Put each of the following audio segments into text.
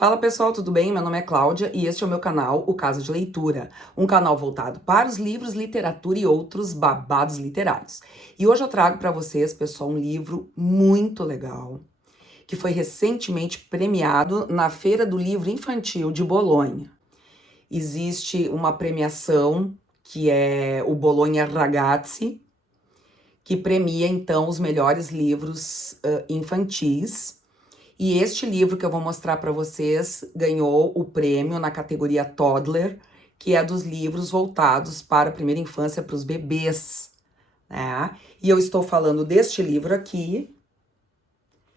Fala pessoal, tudo bem? Meu nome é Cláudia e este é o meu canal, o Casa de Leitura, um canal voltado para os livros, literatura e outros babados literários. E hoje eu trago para vocês, pessoal, um livro muito legal, que foi recentemente premiado na Feira do Livro Infantil de Bolonha. Existe uma premiação que é o Bologna Ragazzi, que premia então os melhores livros infantis. E este livro que eu vou mostrar para vocês ganhou o prêmio na categoria Toddler, que é dos livros voltados para a primeira infância, para os bebês, né? E eu estou falando deste livro aqui,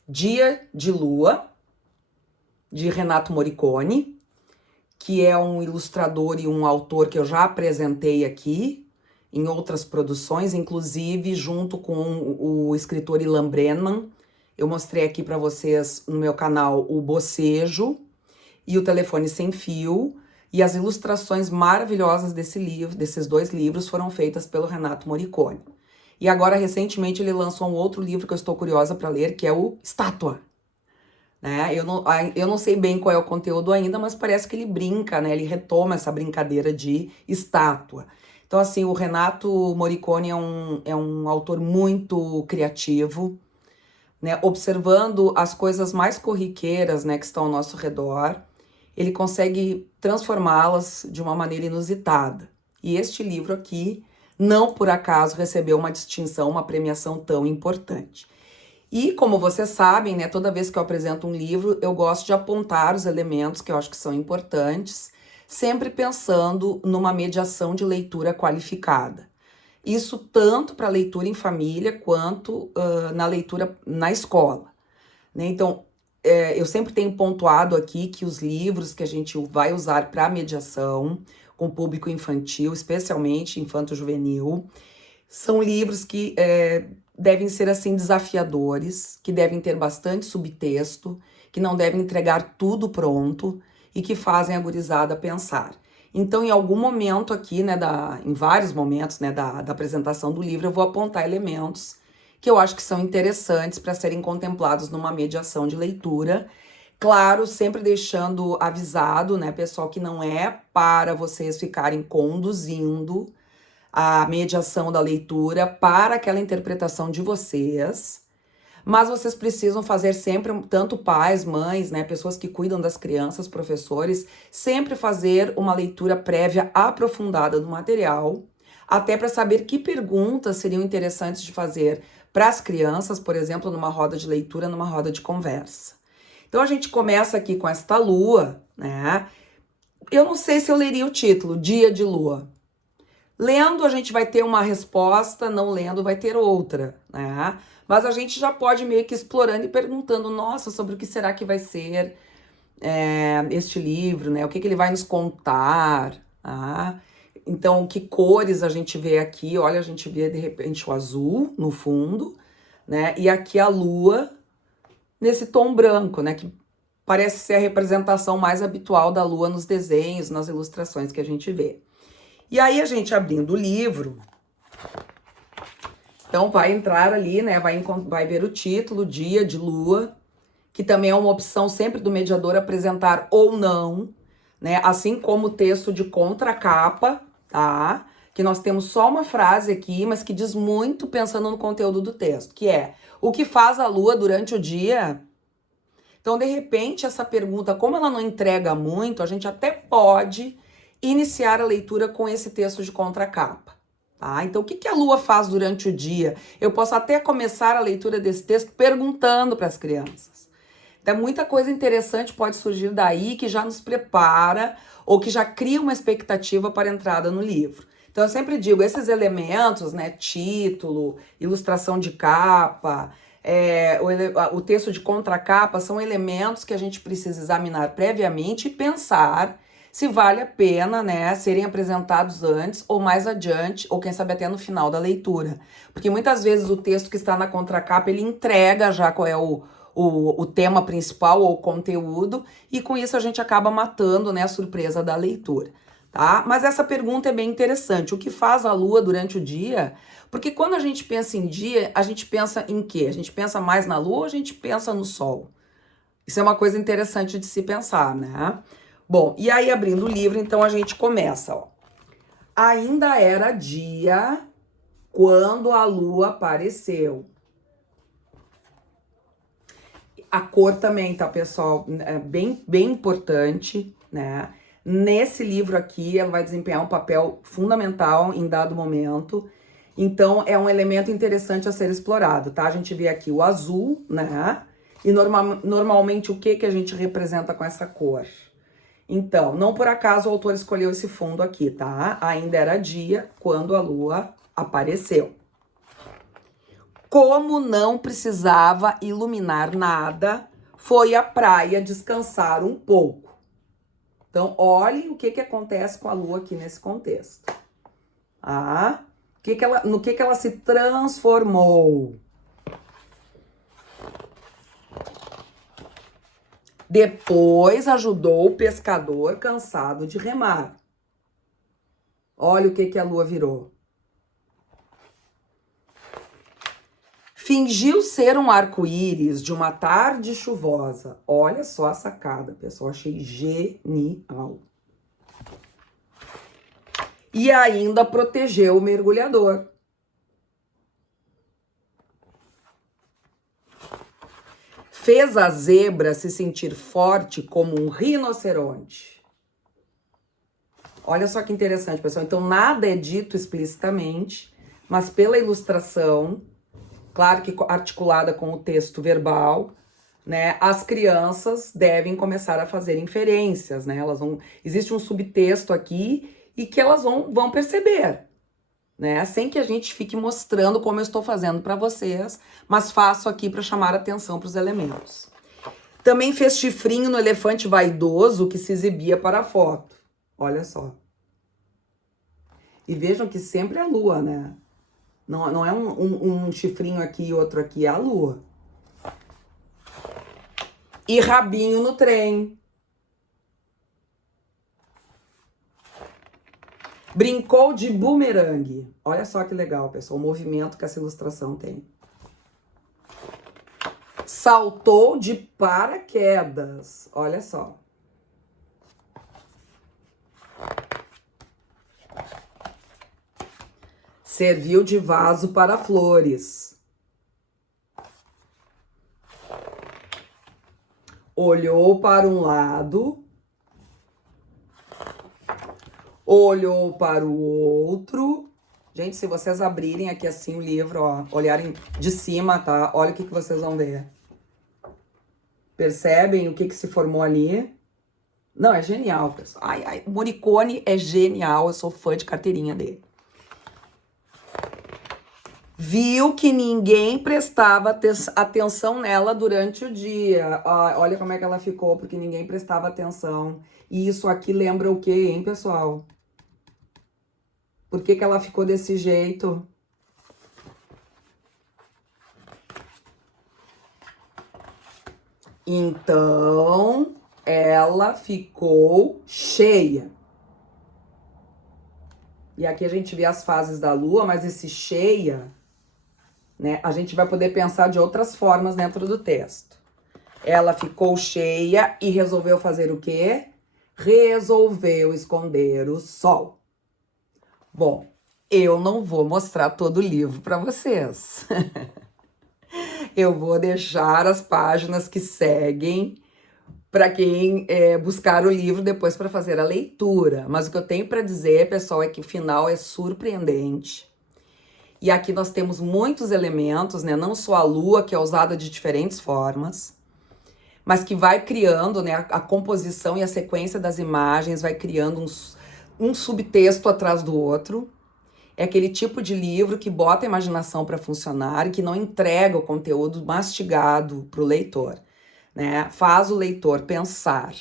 Dia de Lua, de Renato Morricone, que é um ilustrador e um autor que eu já apresentei aqui em outras produções, inclusive junto com o escritor Ilan Brennan. Eu mostrei aqui para vocês no meu canal o Bocejo e o Telefone Sem Fio, e as ilustrações maravilhosas desse livro, desses dois livros, foram feitas pelo Renato Morricone. E agora, recentemente, ele lançou um outro livro que eu estou curiosa para ler, que é o Estátua. Né? Eu não sei bem qual é o conteúdo ainda, mas parece que ele brinca, né? Ele retoma essa brincadeira de estátua. Então, assim, o Renato Morricone é um autor muito criativo, né, observando as coisas mais corriqueiras, né, que estão ao nosso redor, ele consegue transformá-las de uma maneira inusitada. E este livro aqui, não por acaso, recebeu uma distinção, uma premiação tão importante. E como vocês sabem, né, toda vez que eu apresento um livro, eu gosto de apontar os elementos que eu acho que são importantes, sempre pensando numa mediação de leitura qualificada. Isso tanto para leitura em família quanto na leitura na escola, né? Então, eu sempre tenho pontuado aqui que os livros que a gente vai usar para mediação com o público infantil, especialmente infanto-juvenil, são livros que devem ser assim desafiadores, que devem ter bastante subtexto, que não devem entregar tudo pronto e que fazem a gurizada pensar. Então, em algum momento aqui, né, em vários momentos, né, da apresentação do livro, eu vou apontar elementos que eu acho que são interessantes para serem contemplados numa mediação de leitura. Claro, sempre deixando avisado, né, pessoal, que não é para vocês ficarem conduzindo a mediação da leitura para aquela interpretação de vocês, mas vocês precisam fazer sempre, tanto pais, mães, né, pessoas que cuidam das crianças, professores, sempre fazer uma leitura prévia aprofundada do material, até para saber que perguntas seriam interessantes de fazer para as crianças, por exemplo, numa roda de leitura, numa roda de conversa. Então a gente começa aqui com esta lua, né? Eu não sei se eu leria o título, Dia de Lua. Lendo, a gente vai ter uma resposta, não lendo, vai ter outra, né? Mas a gente já pode meio que explorando e perguntando, nossa, sobre o que será que vai ser este livro, né? O que ele vai nos contar, tá? Então, que cores a gente vê aqui? Olha, a gente vê, de repente, o azul no fundo, né? E aqui a lua nesse tom branco, né? Que parece ser a representação mais habitual da lua nos desenhos, nas ilustrações que a gente vê. E aí a gente abrindo o livro, então vai entrar ali, né, vai ver o título, Dia de Lua, que também é uma opção sempre do mediador apresentar ou não, né, assim como o texto de contracapa, tá? Que nós temos só uma frase aqui, mas que diz muito pensando no conteúdo do texto, que é, o que faz a lua durante o dia? Então, de repente, essa pergunta, como ela não entrega muito, a gente até pode iniciar a leitura com esse texto de contracapa, tá? Então, o que a lua faz durante o dia? Eu posso até começar a leitura desse texto perguntando para as crianças. Então, muita coisa interessante pode surgir daí que já nos prepara ou que já cria uma expectativa para a entrada no livro. Então, eu sempre digo, esses elementos, né, título, ilustração de capa, o texto de contracapa são elementos que a gente precisa examinar previamente e pensar se vale a pena, né, serem apresentados antes ou mais adiante, ou quem sabe até no final da leitura. Porque muitas vezes o texto que está na contracapa, ele entrega já qual é o tema principal ou o conteúdo, e com isso a gente acaba matando, né, a surpresa da leitura, tá? Mas essa pergunta é bem interessante. O que faz a lua durante o dia? Porque quando a gente pensa em dia, a gente pensa em quê? A gente pensa mais na lua ou a gente pensa no sol? Isso é uma coisa interessante de se pensar, né? Bom, e aí abrindo o livro, então a gente começa, ó. Ainda era dia quando a lua apareceu. A cor também, tá, pessoal? É bem importante, né? Nesse livro aqui, ela vai desempenhar um papel fundamental em dado momento. Então, é um elemento interessante a ser explorado, tá? A gente vê aqui o azul, né? E normalmente o que a gente representa com essa cor? Então, não por acaso o autor escolheu esse fundo aqui, tá? Ainda era dia quando a lua apareceu. Como não precisava iluminar nada, foi à praia descansar um pouco. Então, olhem o que acontece com a lua aqui nesse contexto. No que ela se transformou. Depois ajudou o pescador cansado de remar. Olha o que a lua virou. Fingiu ser um arco-íris de uma tarde chuvosa. Olha só a sacada, pessoal. Achei genial. E ainda protegeu o mergulhador. Fez a zebra se sentir forte como um rinoceronte. Olha só que interessante, pessoal. Então, nada é dito explicitamente, mas pela ilustração, claro que articulada com o texto verbal, né, as crianças devem começar a fazer inferências, né? Existe um subtexto aqui e que elas vão perceber, né? Sem que a gente fique mostrando como eu estou fazendo para vocês, mas faço aqui para chamar a atenção para os elementos. Também fez chifrinho no elefante vaidoso que se exibia para a foto. Olha só. E vejam que sempre é a lua, né? Não é um chifrinho aqui e outro aqui, é a lua. E rabinho no trem. Brincou de bumerangue. Olha só que legal, pessoal, o movimento que essa ilustração tem. Saltou de paraquedas. Olha só. Serviu de vaso para flores. Olhou para um lado. Olhou para o outro. Gente, se vocês abrirem aqui assim o livro, ó, olharem de cima, tá? Olha o que vocês vão ver. Percebem o que se formou ali? Não, é genial, pessoal. O Morricone é genial, eu sou fã de carteirinha dele. Viu que ninguém prestava atenção nela durante o dia. Olha como é que ela ficou, porque ninguém prestava atenção. E isso aqui lembra o quê, hein, pessoal? Por que ela ficou desse jeito? Então, ela ficou cheia. E aqui a gente vê as fases da lua, mas esse cheia, né, a gente vai poder pensar de outras formas dentro do texto. Ela ficou cheia e resolveu fazer o quê? Resolveu esconder o sol. Bom, eu não vou mostrar todo o livro para vocês. Eu vou deixar as páginas que seguem para quem buscar o livro depois para fazer a leitura. Mas o que eu tenho para dizer, pessoal, é que o final é surpreendente. E aqui nós temos muitos elementos, né? Não só a lua, que é usada de diferentes formas, mas que vai criando, né? A composição e a sequência das imagens vai criando um subtexto atrás do outro. É aquele tipo de livro que bota a imaginação para funcionar e que não entrega o conteúdo mastigado para o leitor, né? Faz o leitor pensar.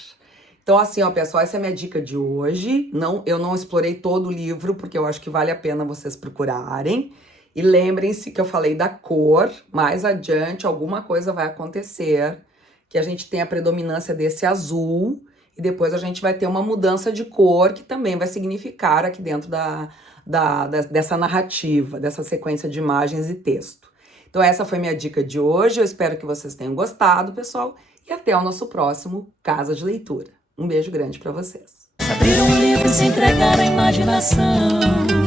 Então, assim, ó, pessoal, essa é a minha dica de hoje. Eu não explorei todo o livro, porque eu acho que vale a pena vocês procurarem. E lembrem-se que eu falei da cor. Mais adiante, alguma coisa vai acontecer, que a gente tem a predominância desse azul, e depois a gente vai ter uma mudança de cor, que também vai significar aqui dentro dessa narrativa, dessa sequência de imagens e texto. Então essa foi minha dica de hoje, eu espero que vocês tenham gostado, pessoal, e até o nosso próximo Casa de Leitura. Um beijo grande para vocês. Abrir um livro e se entregar à imaginação.